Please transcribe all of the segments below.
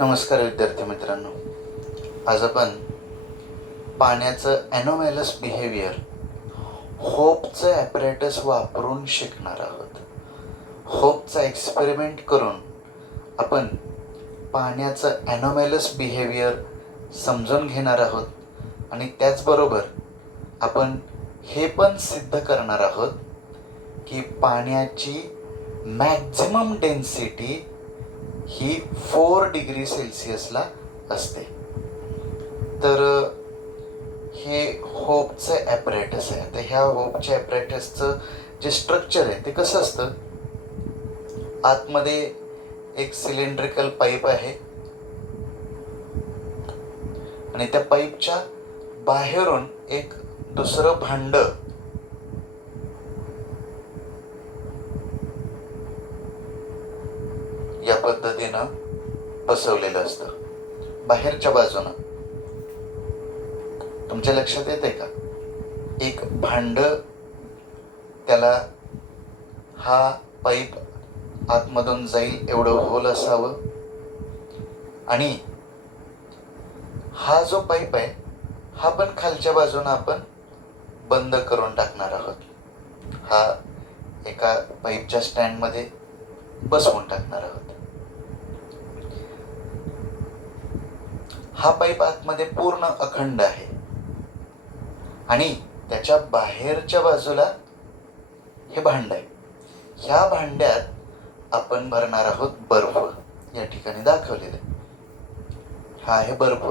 नमस्कार विद्यार्थी मित्रांनो. आज आपण पाण्याचं ॲनोमॅलस बिहेवियर होपचं ॲपरेटस वापरून शिकणार आहोत. होपचा एक्सपेरिमेंट करून आपण पाण्याचं ॲनोमॅलस बिहेवियर समजून घेणार आहोत आणि त्याचबरोबर आपण हे पण सिद्ध करणार आहोत की पाण्याची मॅक्झिमम डेन्सिटी ही 4 डिग्री सेल्सिअसला असते. तर हे होपचं ॲपरेटस आहे. आता ह्या होपच्या ॲपरेटसचं जे स्ट्रक्चर आहे ते कसं असतं, आतमध्ये एक सिलेंड्रिकल पाईप आहे आणि त्या पाईपच्या बाहेरून एक दुसरं भांडं या पद्धतीनं बसवलेलं असतं बाहेरच्या बाजूनं. तुमच्या लक्षात येते का? एक भांड, त्याला हा पाईप आतमधून जाईल एवढं होल असावं आणि हा जो पाईप आहे हा पण खालच्या बाजूनं आपण बंद करून टाकणार आहोत. हा एका पाईपच्या स्टँडमध्ये बसवून टाकणार आहोत. हा पाईप आतमध्ये पूर्ण अखंड आहे आणि त्याच्या बाहेरच्या बाजूला हे भांड आहे. ह्या भांड्यात आपण भरणार आहोत बर्फ. या ठिकाणी दाखवलेलं आहे. हा आहे बर्फ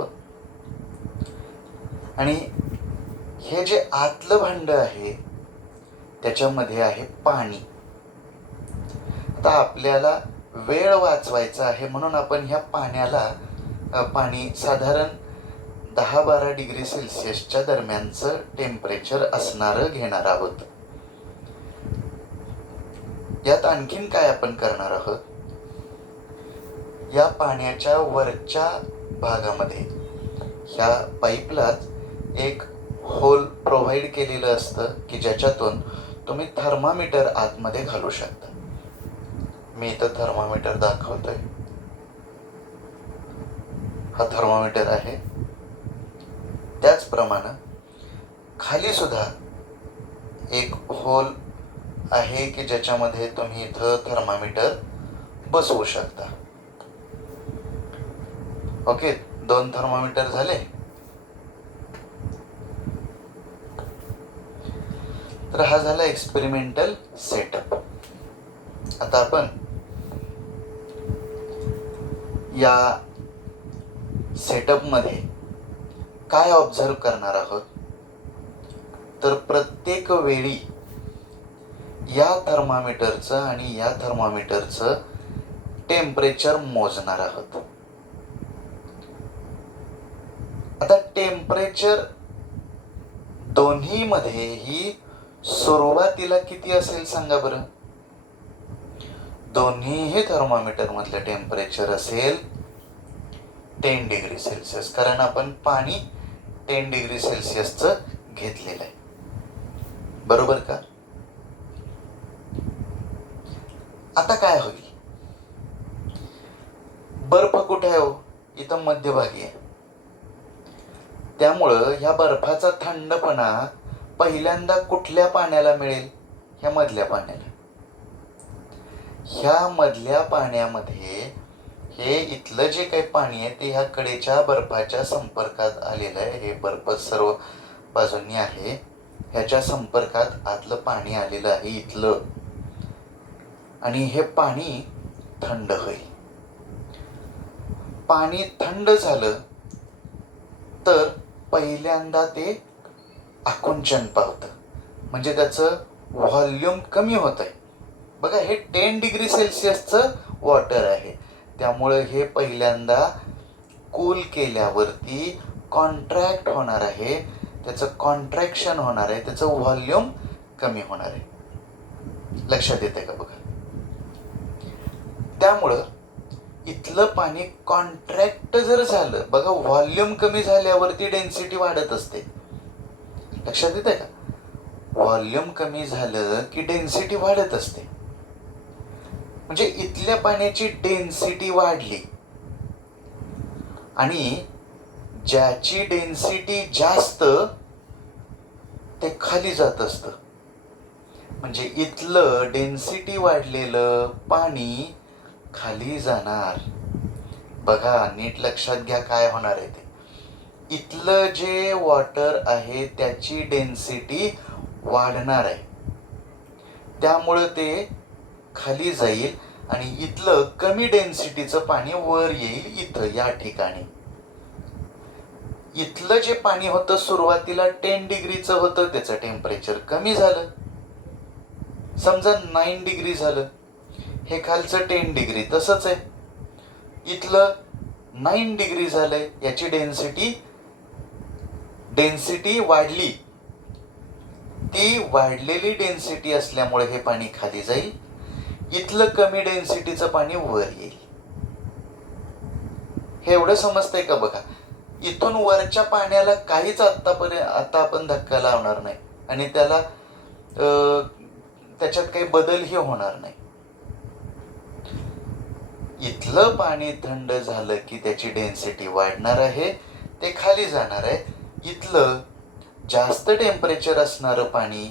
आणि हे जे आतलं भांड आहे त्याच्यामध्ये आहे पाणी. आता आपल्याला वेळ वाचवायचा आहे म्हणून आपण ह्या पाणी साधारण 10-12 डिग्री सेल्सिअसच्या दरम्यानचं टेम्परेचर असणारं घेणार आहोत. यात आणखीन काय आपण करणार आहोत, या पाण्याच्या वरच्या भागामध्ये ह्या पाईपलाच एक होल प्रोव्हाइड केलेलं असतं की ज्याच्यातून तुम्ही थर्मामीटर आतमध्ये घालू शकता. मी इथं थर्मामीटर दाखवतोय. हा थर्मामीटर आहे. त्याचप्रमाणे खाली सुद्धा एक होल आहे की ज्याच्यामध्ये तुम्ही इथं थर्मामीटर बसवू शकता. ओके, 2 थर्मामीटर झाले. तर हा झाला एक्सपेरिमेंटल सेटअप. आता आपण या सेटअपमध्ये काय ऑब्झर्व करणार आहोत, तर प्रत्येक वेळी या थर्मामीटरचं आणि या थर्मामीटरचं टेम्परेचर मोजणार आहोत. आता टेम्परेचर दोन्हीमध्येही सुरुवातीला किती असेल सांगा बरं. दोन्हीही थर्मामीटर मधलं टेम्परेचर असेल 10 डिग्री सेल्सिअस, कारण आपण पाणी 10 डिग्री सेल्सिअसचं घेतलेलं आहे. बरोबर का? आता काय होईल, बर्फ कुठे आहे हो? इथं मध्यभागी आहे. त्यामुळं ह्या बर्फाचा थंडपणा पहिल्यांदा कुठल्या पाण्याला मिळेल? ह्या मधल्या पाण्याला. ह्या मधल्या पाण्यामध्ये हे इथलं जे काही पाणी आहे ते ह्या कडेच्या बर्फाच्या संपर्कात आलेलं आहे. हे बर्फ सर्व बाजूंनी आहे, ह्याच्या संपर्कात आतलं पाणी आलेलं आहे इथलं, आणि हे पाणी थंड होईल. पाणी थंड झालं तर पहिल्यांदा ते आकुंचन पावतं, म्हणजे त्याचं व्हॉल्यूम कमी होत आहे. बघा, हे 10 डिग्री सेल्सिअसचं वॉटर आहे, त्यामुळे हे पहिल्यांदा कूल केल्यावरती कॉन्ट्रॅक्ट होणार आहे, त्याचं कॉन्ट्रॅक्शन होणार आहे, त्याचं व्हॉल्यूम कमी होणार आहे. लक्षात येते का? बघा, त्यामुळं इथलं पाणी कॉन्ट्रॅक्ट जर झालं, बघा व्हॉल्यूम कमी झाल्यावरती डेन्सिटी वाढत असते. लक्षात येते का? व्हॉल्यूम कमी झालं की डेन्सिटी वाढत असते. म्हणजे इथल्या पाण्याची डेन्सिटी वाढली आणि ज्याची डेन्सिटी जास्त ते खाली जात असतं. म्हणजे इथलं डेन्सिटी वाढलेलं पाणी खाली जाणार. बघा, नीट लक्षात घ्या काय होणार आहे ते. इथलं जे वॉटर आहे त्याची डेन्सिटी वाढणार आहे, त्यामुळं ते खाली जाईल आणि इथलं कमी डेन्सिटीचं पाणी वर येईल. इथं या ठिकाणी इथलं जे पाणी होतं सुरुवातीला 10 डिग्रीचं होतं, त्याचं टेम्परेचर कमी झालं, समजा 9 डिग्री झालं. हे खालचं 10 डिग्री तसंच आहे, इथलं 9 डिग्री झालंय. याची डेन्सिटी वाढली. ती वाढलेली डेन्सिटी असल्यामुळे हे पाणी खाली जाईल. इथलं कमी डेन्सिटीचं पाणी वर येईल. हे एवढं समजतंय का? बघा, इथून वरच्या पाण्याला काहीच आता आपण धक्का लावणार नाही आणि त्याच्यात काही बदलही होणार नाही. इथलं पाणी थंड झालं की त्याची डेन्सिटी वाढणार आहे, ते खाली जाणार आहे. इथलं जास्त टेम्परेचर असणारं पाणी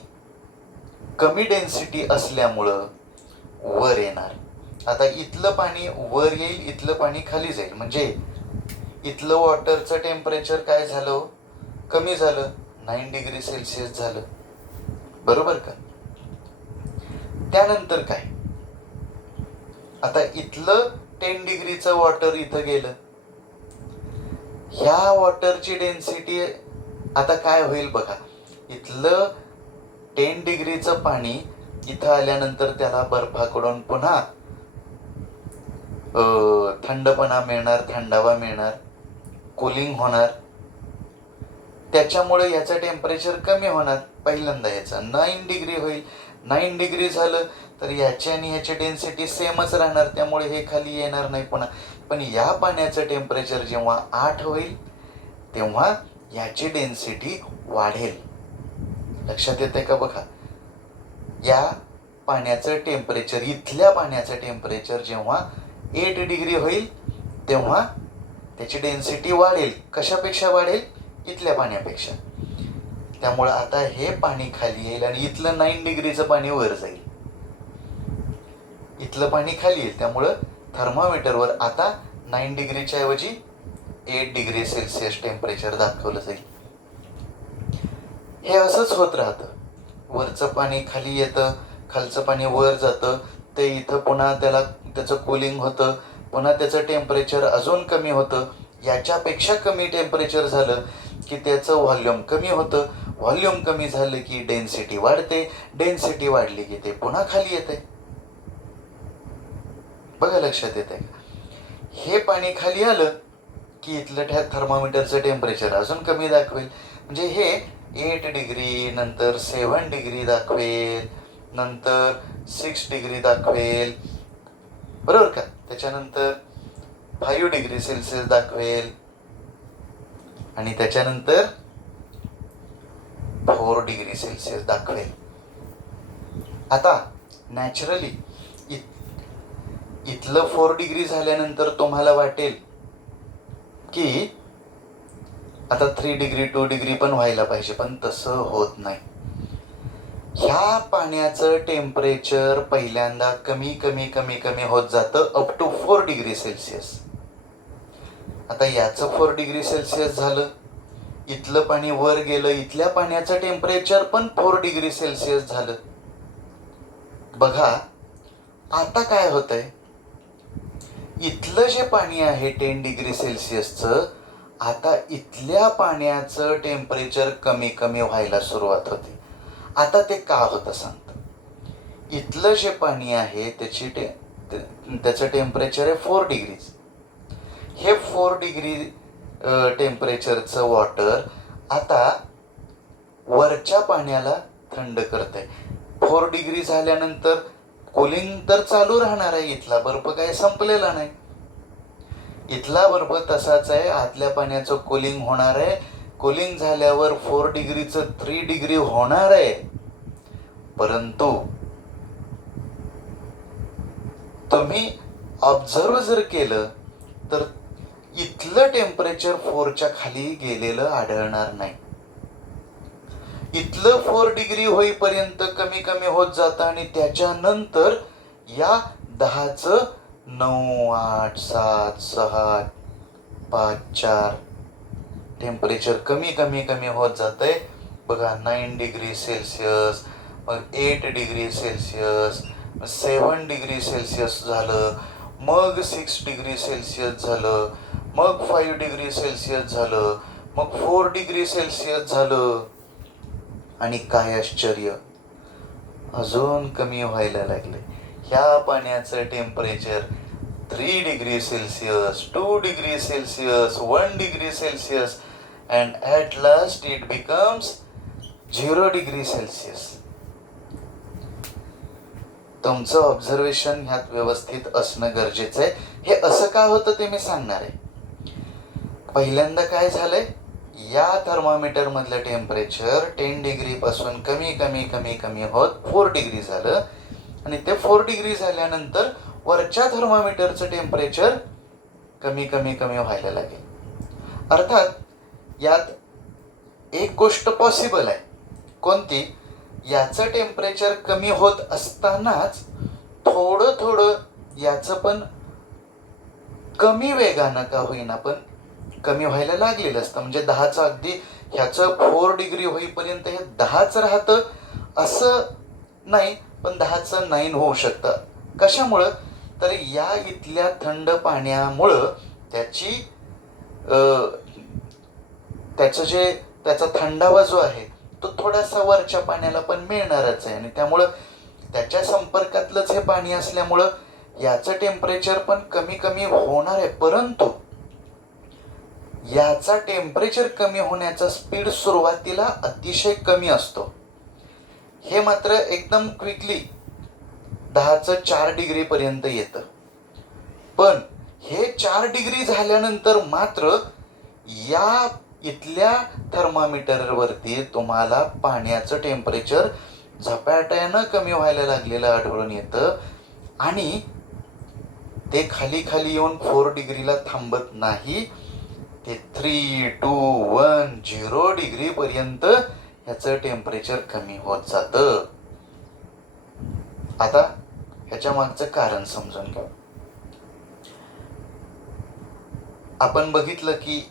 कमी डेन्सिटी असल्यामुळं वर येणार. आता इथलं पाणी वर येईल, इथलं पाणी खाली जाईल. म्हणजे इथलं वॉटरचं टेम्परेचर काय झालं? कमी झालं, 9 डिग्री सेल्सिअस झालं, बरोबर का? त्यानंतर काय? आता इथलं 10 डिग्रीचं वॉटर इथं गेलं. ह्या वॉटरची डेन्सिटी आता काय होईल बघा. इथलं 10 डिग्रीचं पाणी इथं आल्यानंतर त्याला बर्फाकडून पुन्हा थंडपणा मिळणार, थंडावा मिळणार, कूलिंग होणार. त्याच्यामुळे याचं टेम्परेचर कमी होणार. पहिल्यांदा याचं 9 डिग्री होईल. 9 डिग्री झालं तर याची आणि ह्याची डेन्सिटी सेमच राहणार, त्यामुळे हे खाली येणार नाही पुन्हा. पण या पाण्याचं टेम्परेचर जेव्हा 8 होईल तेव्हा याची डेन्सिटी वाढेल. लक्षात येते का? बघा, या पाण्याचं टेम्परेचर, इथल्या पाण्याचं टेम्परेचर जेव्हा 8 डिग्री होईल तेव्हा त्याची डेन्सिटी वाढेल. कशापेक्षा वाढेल? इथल्या पाण्यापेक्षा. त्यामुळं आता हे पाणी खाली येईल आणि इथलं 9 डिग्रीचं पाणी वर जाईल. इथलं पाणी खाली येईल, त्यामुळं थर्मामीटरवर आता 9 डिग्रीच्या ऐवजी 8 डिग्री सेल्सिअस टेम्परेचर दाखवलं जाईल. हे असंच होत राहतं. वरचं पाणी खाली येतं, खालचं पाणी वर जातं, ते इथं पुन्हा त्याचं कूलिंग होतं, पुन्हा त्याचं टेम्परेचर अजून कमी होतं. याच्यापेक्षा कमी टेम्परेचर झालं की त्याचं व्हॉल्यूम कमी होतं. व्हॉल्यूम कमी झालं की डेन्सिटी वाढते. डेन्सिटी वाढली की ते पुन्हा खाली येते. बघा, लक्षात येते का? हे पाणी खाली आलं की इथलं थर्मामीटरचं टेम्परेचर अजून कमी दाखवेल. म्हणजे हे 8 डिग्री, नंतर 7 डिग्री दाखवेल, नंतर 6 डिग्री दाखवेल, बरोबर का? त्याच्यानंतर 5 डिग्री सेल्सिअस दाखवेल आणि त्याच्यानंतर 4 डिग्री सेल्सिअस दाखवेल. आता नॅचरली इथलं 4 डिग्री झाल्यानंतर तुम्हाला वाटेल की आता 3 डिग्री 2 डिग्री पण व्हायला पाहिजे, पण तसं होत नाही. ह्या पाण्याचं टेम्परेचर पहिल्यांदा कमी कमी कमी कमी होत जातं अप टू 4 डिग्री सेल्सिअस. आता याचं 4 डिग्री सेल्सिअस झालं, इथलं पाणी वर गेलं, इथल्या पाण्याचं टेम्परेचर पण 4 डिग्री सेल्सिअस झालं. बघा, आता काय होतंय? इथलं जे पाणी आहे 10 डिग्री सेल्सिअसचं, आता इथल्या पाण्याचं टेम्परेचर कमी कमी व्हायला सुरुवात होते. आता ते का होतं सांगतो. इथलं जे पाणी आहे त्याचं टेम्परेचर आहे 4 डिग्रीज. हे 4 डिग्री टेम्परेचरचं वॉटर आता वरच्या पाण्याला थंड करतंय. 4 डिग्री झाल्यानंतर कूलिंग तर चालू राहणार आहे. इथला बर्फ काही संपलेला नाही. इथला बर्फ तसाच आहे. आतल्या पाण्याचं कूलिंग होणार आहे. कूलिंग झाल्यावर 4 डिग्रीचं 3 डिग्री होणार आहे. परंतु तुम्ही ऑब्झर्व जर केलं तर इथलं टेम्परेचर 4च्या खाली गेलेलं आढळणार नाही. इथलं 4 डिग्री होईपर्यंत कमी कमी होत जातं आणि त्याच्यानंतर या 10चं 9, 8, 7, 6, 5, 4 टेम्परेचर कमी कमी कमी होत जातंय. बघा 9 डिग्री सेल्सिअस, मग 8 डिग्री सेल्सिअस, 7 डिग्री सेल्सिअस झालं, मग 6 डिग्री सेल्सिअस झालं, मग 5 डिग्री सेल्सिअस झालं, मग 4 डिग्री सेल्सिअस झालं. आणि काय आश्चर्य, अजून कमी व्हायला लागले. ह्या पाण्याचं temperature 3 degree Celsius, 2 degree Celsius, 1 degree Celsius, and at last it becomes 0 degree Celsius. तुमचं ऑब्झर्वेशन ह्यात व्यवस्थित असणं गरजेचं आहे. हे असं का होतं ते मी सांगणार आहे. पहिल्यांदा काय झालंय, या थर्मामीटर मधलं टेम्परेचर 10 डिग्री पासून कमी कमी कमी कमी होत 4 डिग्री झालं आणि ते 4 डिग्री झाल्यानंतर वरच्या थर्मामीटरचं टेम्परेचर कमी कमी कमी व्हायला लागेल. अर्थात यात एक गोष्ट पॉसिबल आहे. कोणती? याचं टेम्परेचर कमी होत असतानाच थोडं थोडं याचं पण कमी वेगानं का होईना पण कमी व्हायला लागलेलं असतं. म्हणजे 10चं अगदी ह्याचं 4 डिग्री होईपर्यंत हे 10च राहतं असं नाही, पण 10चं 9 होऊ शकतं. कशामुळं? तर या इथल्या थंड पाण्यामुळं त्याचा थंडावा जो आहे तो थोडासा वरच्या पाण्याला पण मिळणारच आहे आणि त्यामुळं त्याच्या संपर्कातलंच हे पाणी असल्यामुळं याचं टेम्परेचर पण कमी कमी होणार आहे. परंतु याचा टेम्परेचर कमी होण्याचा स्पीड सुरुवातीला अतिशय कमी असतो. हे मात्र एकदम क्विकली 10चं 4 डिग्री पर्यंत येतं. पण हे 4 डिग्री झाल्यानंतर मात्र या इथल्या थर्मामीटरवरती तुम्हाला पाण्याचं टेम्परेचर झपाट्यानं कमी व्हायला लागलेलं आढळून येतं आणि ते खाली खाली येऊन 4 डिग्रीला थांबत नाही. ते 3, 2, 1, 0 डिग्री पर्यंत ह्याचं टेम्परेचर कमी होत जातं. आता ह्याच्या मागचं कारण समजून घ्या. आपण बघितलं की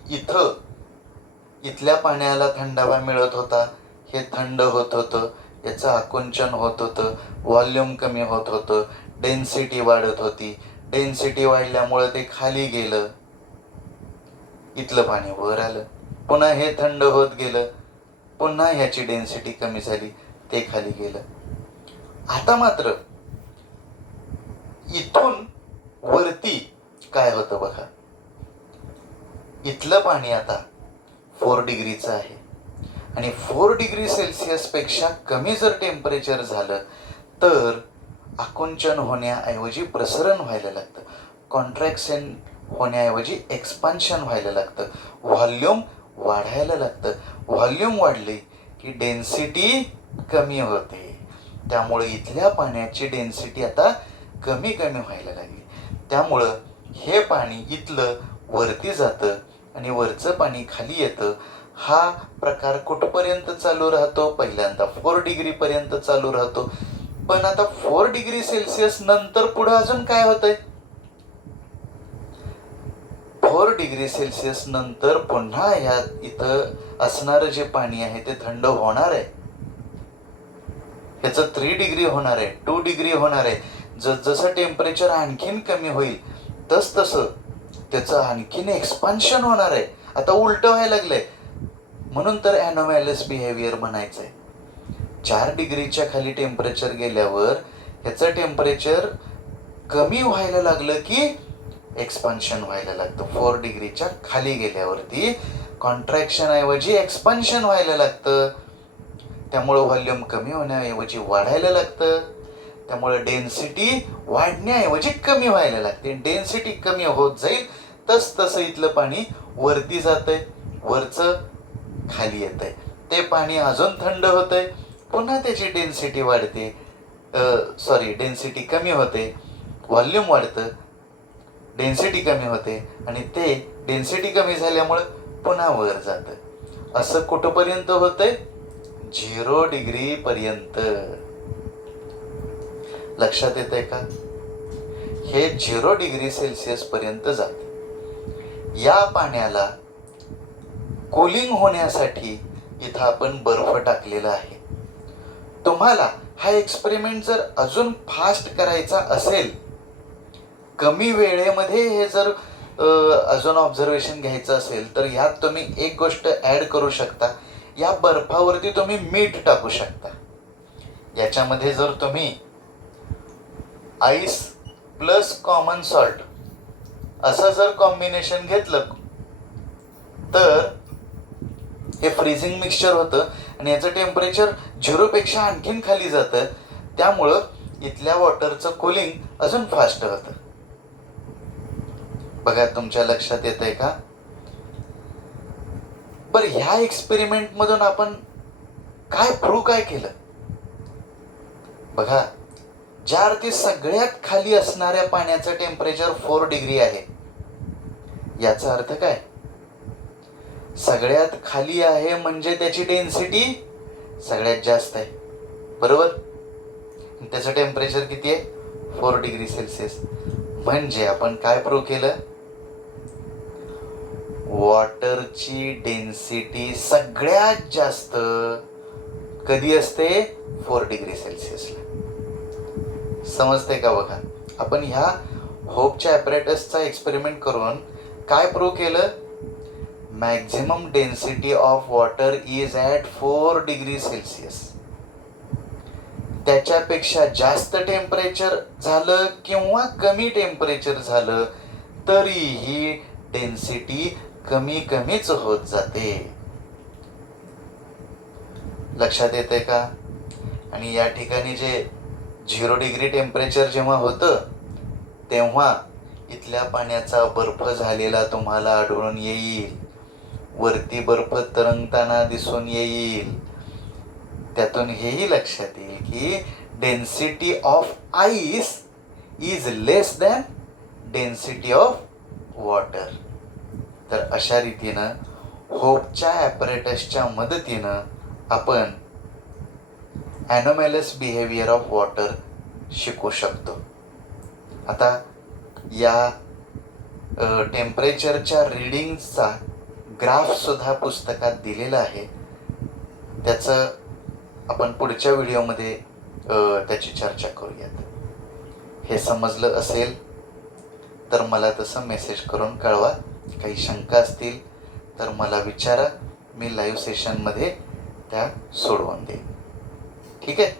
इथल्या पाण्याला थंडावा मिळत होता, हे थंड होत होतं, याचं आकुंचन होत होतं, व्हॉल्यूम कमी होत होतं, डेन्सिटी वाढत होती. डेन्सिटी वाढल्यामुळं ते खाली गेलं, इथलं पाणी वर आलं. पुन्हा हे थंड होत गेलं, पुन्हा ह्याची डेन्सिटी कमी झाली, ते खाली गेलं. आता मात्र इथून वरती काय होतं बघा, इथलं पाणी आता 4 डिग्रीचं आहे आणि 4 डिग्री सेल्सिअस पेक्षा कमी जर टेम्परेचर झालं तर आकुंचन होण्याऐवजी प्रसरण व्हायला लागतं, कॉन्ट्रॅक्शन होण्याऐवजी एक्सपान्शन व्हायला लागतं, व्हॉल्यूम वाढायला लागतं. व्हॉल्यूम वाढली की डेन्सिटी कमी होते. त्यामुळे इथल्या पाण्याची डेन्सिटी आता कमी कमी व्हायला लागली. त्यामुळं हे पाणी इथलं वरती जातं आणि वरचं पाणी खाली येतं. हा प्रकार कुठपर्यंत चालू राहतो? पहिल्यांदा 4 डिग्री पर्यंत चालू राहतो. पण आता 4 डिग्री सेल्सिअस नंतर पुढे अजून काय होतंय? 4 डिग्री सेल्सिअस नंतर पुन्हा इथं असणारं जे पाणी आहे ते थंड होणार आहे. ह्याचं 3 डिग्री होणार आहे, 2 डिग्री होणार आहे. जसं टेम्परेचर आणखीन कमी होईल तसं त्याचं आणखीन एक्सपान्शन होणार आहे. आता उलट व्हायला लागलंय. म्हणून तर ॲनोमॅलस बिहेवियर म्हणायचंय. 4 डिग्रीच्या खाली टेम्परेचर गेल्यावर ह्याचं टेम्परेचर कमी व्हायला लागलं की एक्सपान्शन व्हायला लागतं. 4 डिग्रीच्या खाली गेल्यावरती कॉन्ट्रॅक्शन ऐवजी एक्सपान्शन व्हायला लागतं. त्यामुळं व्हॉल्यूम कमी होण्याऐवजी वाढायला लागतं. त्यामुळे डेन्सिटी वाढण्याऐवजी कमी व्हायला लागते. डेन्सिटी कमी होत जाईल तसं इथलं पाणी वरती जातंय, वरचं खाली येतंय. ते पाणी अजून थंड होतंय, पुन्हा त्याची डेन्सिटी वाढते, डेन्सिटी कमी होते, व्हॉल्यूम वाढतं. डेन्सिटी कमी होते आणि ते डेन्सिटी कमी झाल्यामुळं पुन्हा वर जातं. असं कुठंपर्यंत होतंय? 0 डिग्री पर्यंत. लक्षात येतंय का? हे 0 डिग्री सेल्सिअस पर्यंत जातं. या पाण्याला कूलिंग होण्यासाठी इथं आपण बर्फ टाकलेला आहे. तुम्हाला हा एक्सपेरिमेंट जर अजून फास्ट करायचा असेल, कमी वेळेमध्ये हे जर अजून ऑब्झर्वेशन घ्यायचं असेल, तर ह्यात तुम्ही एक गोष्ट ॲड करू शकता. या बर्फावरती तुम्ही मीठ टाकू शकता. याच्यामध्ये जर तुम्ही आईस प्लस कॉमन सॉल्ट असं जर कॉम्बिनेशन घेतलं तर हे फ्रीजिंग मिक्सचर होतं आणि याचं टेम्परेचर 0पेक्षा आणखीन खाली जातं. त्यामुळं इथल्या वॉटरचं कूलिंग अजून फास्ट होतं. बघा, तुमच्या लक्षात येतंय का? बरं, ह्या एक्सपेरिमेंटमधून आपण काय केलं? बघा, ज्या अर्थी सगळ्यात खाली असणाऱ्या पाण्याचं टेम्परेचर 4 डिग्री आहे, याचा अर्थ काय? सगळ्यात खाली आहे म्हणजे त्याची डेन्सिटी सगळ्यात जास्त आहे, बरोबर? त्याचं टेम्परेचर किती आहे? 4 डिग्री सेल्सिअस. म्हणजे आपण काय प्रूव्ह केलं? वॉटरची डेन्सिटी सगळ्यात जास्त कधी असते? 4 डिग्री सेल्सिअसला. समजते का? बघा, आपण ह्या होपच्या ॲपरेटसचा एक्सपेरिमेंट करून काय प्रूव्ह केलं? Maximum density of water is at 4 degree Celsius. त्याच्यापेक्षा जास्त टेम्परेचर झालं किंवा कमी टेम्परेचर झालं तरीही डेन्सिटी कमीच होत जाते. लक्षात येते का? आणि या ठिकाणी जे 0 डिग्री टेम्परेचर जेव्हा होतं तेव्हा इथल्या पाण्याचा बर्फ झालेला तुम्हाला आढळून येईल. वरती बर्फ तरंगताना दिसून येईल. त्यातून हेही लक्षात येईल की density of ice is less than density of water. तर अशा रीतीनं होपच्या ॲपरेटसच्या मदतीनं आपण ॲनोमॅलस बिहेवियर ऑफ वॉटर शिकू शकतो. आता या टेम्परेचरच्या रीडिंगचा ग्राफसुद्धा पुस्तकात दिलेला आहे. त्याचं आपण पुढच्या व्हिडिओमध्ये त्याची चर्चा करूयात. हे समजलं असेल तर मला तसं मेसेज करून कळवा. काही शंका असतील तर मला विचारा. मी लाईव्ह सेशनमध्ये त्या सोडवून देईन. ठीक आहे?